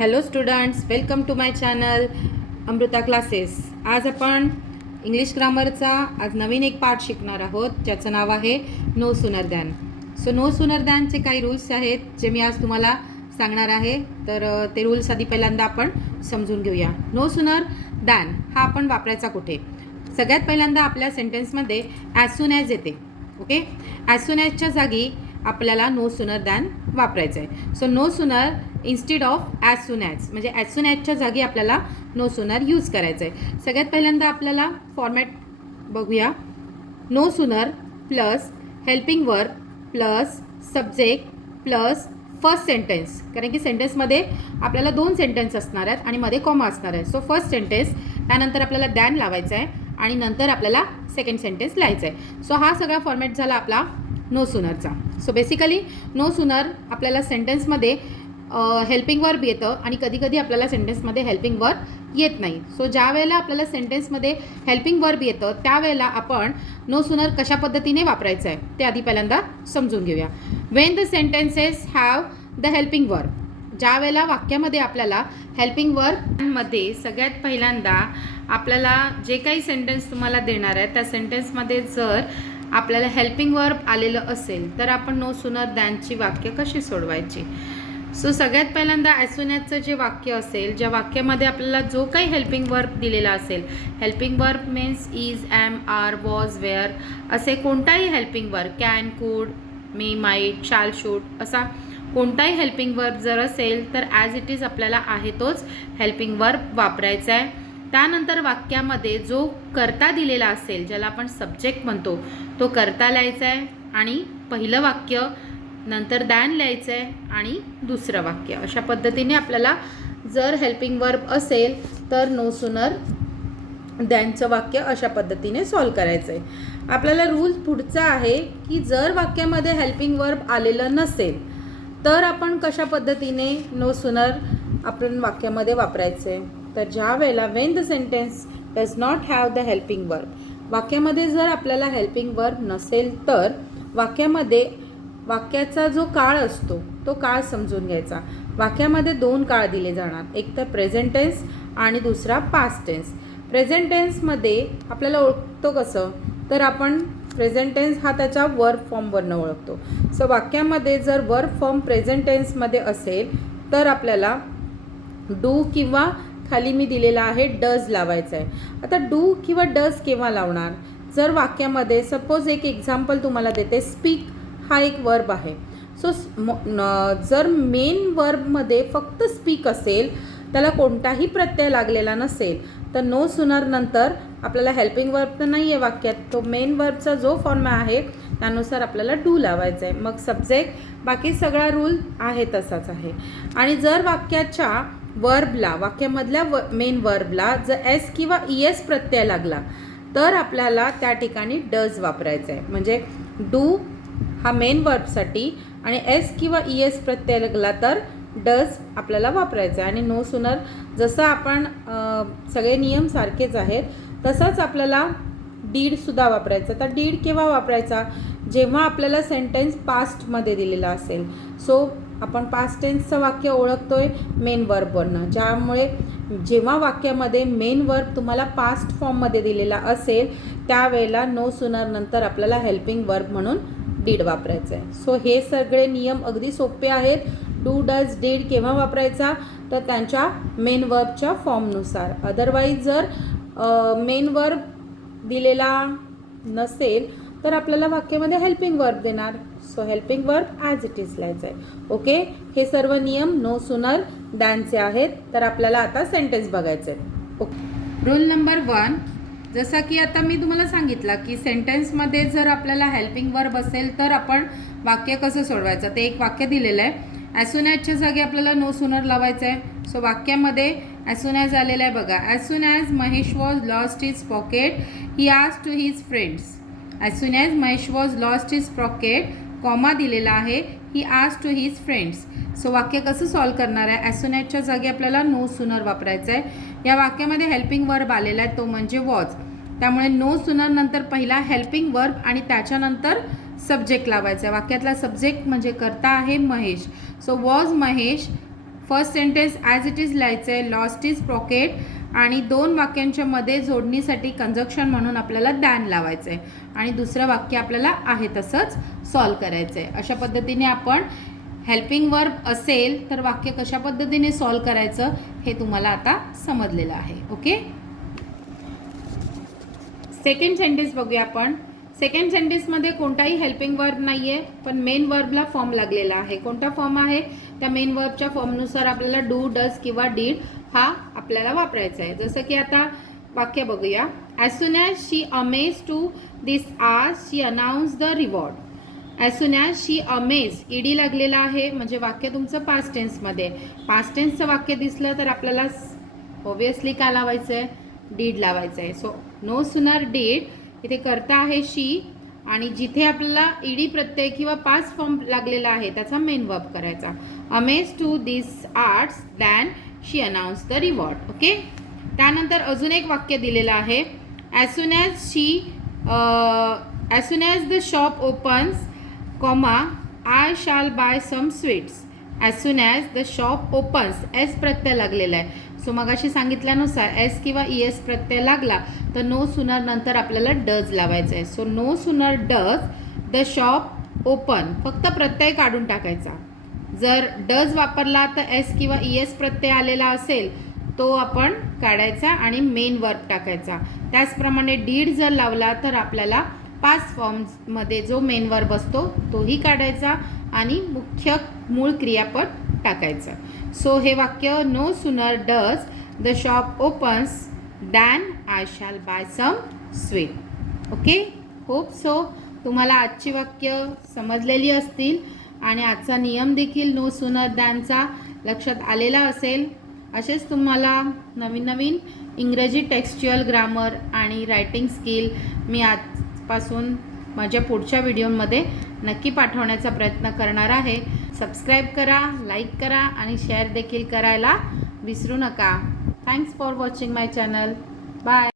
Hello students, welcome to my channel Amrita classes. आज आपण English ग्रामरचा आज नवीन एक पार्ट शिकणार आहोत, ज्याचं नाव आहे no sooner than. So no sooner दॅनचे काही रूल्स आहेत जे मी आज तुम्हाला सांगणार आहे. तर ते रूल्स आधी पहिल्यांदा आपण समजून घेऊया. नो सूनर दॅन हा आपण वापरायचा कुठे? सगळ्यात पहिल्यांदा आपल्या सेंटेन्समध्ये ॲज सून ॲज येते. ओके, ॲज सून ॲजच्या जागी आपल्याला नो सूनर दॅन वापरायचं आहे. So no sooner instead of as soon as, म्हणजे ॲज सून ॲजच्या जागी आपल्याला नो सूनर यूज करायचं आहे. सगळ्यात पहिल्यांदा आपल्याला फॉर्मॅट बघूया. No sooner plus helping verb plus subject plus first sentence, कारण की सेंटेन्समध्ये आपल्याला 2 सेंटेन्स असणार आहेत आणि मध्ये कॉमा असणार आहे. सो फर्स्ट सेंटेन्स, त्यानंतर आपल्याला दॅन लावायचं आहे आणि नंतर आपल्याला सेकंड सेंटेन्स लिहायचं आहे. सो हा सगळा फॉर्मॅट झाला आपला नो सूनरचा. सो बेसिकली नो सूनर आपल्याला सेंटेन्समध्ये हेल्पिंग वर्ब येतं आणि कधी कधी आपल्याला सेंटेन्समध्ये हेल्पिंग वर्ब येत नाही. सो ज्या वेळेला आपल्याला सेंटेन्समध्ये हेल्पिंग वर्ब येतं त्यावेळेला आपण नो सूनर कशा पद्धतीने वापरायचं आहे ते आधी पहिल्यांदा समजून घेऊया. Wien the sentences have the helping verb, ज्या वेळेला वाक्यामध्ये आपल्याला हेल्पिंग वर्बमध्ये सगळ्यात पहिल्यांदा आपल्याला जे काही सेंटेन्स तुम्हाला देणार आहे त्या सेंटेन्समध्ये जर आपल्याला हेल्पिंग वर्ब आलेलं असेल तर आपण नो सूनर दॅनची वाक्य कशी सोडवायची. सो सगळ्यात पहिल्यांदा ॲज सून ॲजचं जे वाक्य असेल, ज्या वाक्यामध्ये आपल्याला जो काही हेल्पिंग वर्ब दिलेला असेल, helping verb means is, am, are, was, were असे कोणताही हेल्पिंग वर्ब, कॅन, कुड, मे, माईट, शाल, शूड असा कोणताही हेल्पिंग वर्ब जर असेल तर ॲज इट इज आपल्याला आहे तोच हेल्पिंग वर्ब वापरायचा आहे. त्यानंतर वाक्यामध्ये जो कर्ता दिलेला असेल, ज्याला आपण सब्जेक्ट म्हणतो, तो कर्ता लिहायचा आहे आणि पहिलं वाक्य, नंतर दॅन लिहायचं आहे आणि दुसरं वाक्य. अशा पद्धतीने आपल्याला जर हेल्पिंग वर्ब असेल तर नो सूनर दॅनचं वाक्य अशा पद्धतीने सॉल्व करायचं आहे. आपल्याला रूल पुढचा आहे की जर वाक्यामध्ये हेल्पिंग वर्ब आलेलं नसेल तर आपण कशा पद्धतीने नो सूनर आपण वाक्यामध्ये वापरायचं आहे. तर ज्या वेळेला Wien the sentence does not have the helping verb, वाक्यामध्ये जर आपल्याला हेल्पिंग वर्ब नसेल तर वाक्याचा जो काळ असतो तो काळ समजून घ्यायचा. वाक्यामध्ये 2 काळ दिले जाणार, एक तर प्रेझेंट टेन्स आणि दुसरा पास्ट टेन्स. प्रेझेंट टेन्समध्ये आपल्याला ओळखतो कसं, तर आपण प्रेझेंट टेन्स हा त्याच्या वर्ब फॉर्मवरनं ओळखतो. सो वाक्यामध्ये जर वर्ब फॉर्म प्रेझेंट टेन्समध्ये असेल तर आपल्याला डू किंवा खाली मी दिलेला आहे डज लावायचा आहे. आता डू किंवा डज केव्हा लावणार, जर वाक्यामध्ये सपोज एक एक्झाम्पल तुम्हाला देते, स्पीक हा एक वर्ब आहे. सो जर मेन वर्बमध्ये फक्त स्पीक असेल, त्याला कोणताही प्रत्यय लागलेला नसेल तर नो सूनर नंतर आपल्याला हेल्पिंग वर्ब तर नाही आहे वाक्यात, तो मेन वर्बचा जो फॉर्म आहे त्यानुसार आपल्याला डू लावायचा आहे. मग सब्जेक्ट बाकी सगळा रूल आहे तसाच आहे. आणि जर वाक्याच्या वर्बला, वाक्यामधल्या मेन वर्बला जर एस किंवा ES प्रत्यय लागला तर आपल्याला त्या ठिकाणी डज वापरायचं आहे. म्हणजे डू हा मेन वर्बसाठी आणि एस किंवा ES प्रत्यय लागला तर डज आपल्याला वापरायचं आहे. आणि नो सूनर जसं आपण सगळे नियम सारखेच आहेत तसंच आपल्याला डीडसुद्धा वापरायचं. तर डीड केव्हा वापरायचा, जेव्हा आपल्याला सेंटेन्स पास्टमध्ये दिलेला असेल. सो आपण पास्ट टेन्सचं वाक्य ओळखतोय मेन वर्बवरनं, ज्यामुळे जेव्हा वाक्यामध्ये मेन वर्ब तुम्हाला पास्ट फॉर्ममध्ये दिलेला असेल त्यावेळेला नो सूनर नंतर आपल्याला हेल्पिंग वर्ब म्हणून डीड वापरायचं आहे. सो हे सगळे नियम अगदी सोपे आहेत. डू, डज, डीड केव्हा वापरायचा, तर त्यांच्या मेन वर्बच्या फॉर्मनुसार. अदरवाईज जर मेन वर्ब दिलेला नसेल तर आपल्याला वाक्यामध्ये हेल्पिंग वर्ब देणार. So helping verb as it is लिहायचं आहे. ओके, हे सर्व नियम नो सूनर दॅनचे आहेत. तर आपल्याला आता सेंटेन्स बघायचं आहे. ओके, रूल नंबर 1, जसं की आता मी तुम्हाला सांगितलं की सेंटेन्समध्ये जर आपल्याला हेल्पिंग वर्ब असेल तर आपण वाक्य कसं सोडवायचं. ते एक वाक्य दिलेलं आहे, ॲज सून ॲजच्या जागी आपल्याला नो सूनर लावायचं आहे. सो वाक्यामध्ये ॲज सून ॲज आलेलं आहे बघा. As soon as Mahesh was lost his pocket he asked to his friends. As soon as Mahesh was lost his pocket, comma दिलेला आहे, he asked to his friends. So वाक्य कसं सॉल्व करणार आहे, ॲज सून ॲजच्या जागी आपल्याला नो सूनर वापरायचं आहे. या वाक्यामध्ये हेल्पिंग वर्ब आलेला आहे, तो म्हणजे वॉज. त्यामुळे नो सूनर नंतर पहिला हेल्पिंग वर्ब आणि त्याच्यानंतर सब्जेक्ट लावायचा आहे. वाक्यातला सब्जेक्ट म्हणजे कर्ता आहे Mahesh. So was Mahesh first sentence as it is लिहायचं आहे, लॉस्ट इज पॉकेट, आणि 2 वाक्यांच्या मध्ये जोडणीसाठी कंजक्शन म्हणून आपल्याला दॅन लावायचं आहे आणि दुसरं वाक्य आपल्याला आहे तसंच सॉल्व करायचं आहे. अशा पद्धतीने आपण हेल्पिंग वर्ब असेल तर वाक्य कशा पद्धतीने सॉल्व करायचं हे तुम्हाला आता समजलेलं आहे. ओके, सेकंड सेंटेन्स बघूया आपण. सेकंड सेंटेन्समध्ये कोणताही हेल्पिंग वर्ब नाही आहे, पण मेन वर्बला फॉर्म लागलेला आहे. कोणता फॉर्म आहे? त्या मेन वर्बच्या फॉर्मनुसार आपल्याला डू, डज किंवा डीड हा आपल्याला वापरायचा आहे. जसं की आता वाक्य बघूया. ॲज सून ॲज शी अमेज टू दिस आज she announce the reward. As soon as she amaze, ED लागलेला आहे म्हणजे वाक्य तुमचं पास्ट टेन्समध्ये. पास्ट टेन्सचं वाक्य दिसलं तर आपल्याला ऑब्वियसली काय लावायचं आहे? डीड लावायचं आहे. सो नो सुनर डीड, इथे करता आहे शी आणि जिथे आपल्याला ईडी प्रत्यय किंवा पास्ट फॉर्म लागलेला आहे त्याचा मेन वर्ब करायचा. Amaze to this arts than she announce the reward. Okay, त्यानंतर अजून एक वाक्य दिलेलं आहे. As soon as the shop opens comma I shall buy some sweets. As soon as the shop opens, S प्रत्यय लागलेला आहे. सो मगाशी सांगितल्यानुसार एस किंवा ई एस प्रत्यय लागला तर नो सुनर नंतर आपल्याला डज लावायचं आहे. So no sooner does the shop open, फक्त प्रत्यय काढून टाकायचा. जर डज वापरला तर एस किंवा ई एस प्रत्यय आलेला असेल तो आपण काढायचा आणि मेन वर्ब टाकायचा. त्याचप्रमाणे डीड जर लावला तर आपल्याला पास्ट फॉर्म्समध्ये जो मेन वर्ब असतो तोही काढायचा आणि मुख्य मूळ क्रियापद टाकायचं. सो हे वाक्य no sooner does the shop opens than I shall buy some sweet. Okay, hope so तुम्हाला आजची वाक्य समजलेली असतील आणि आजचा नियम देखील नो सुनर दॅनचा लक्षात आलेला असेल. असेच तुम्हाला नवीन नवीन इंग्रजी टेक्स्च्युअल ग्रामर आणि रायटिंग स्किल मी आजपासून माझ्या पुढच्या व्हिडिओमध्ये नक्की पाठवण्याचा प्रयत्न करणार आहे. सबस्क्राईब करा, लाईक करा आणि शेअर देखील करायला विसरू नका. Thanks for watching my channel. Bye.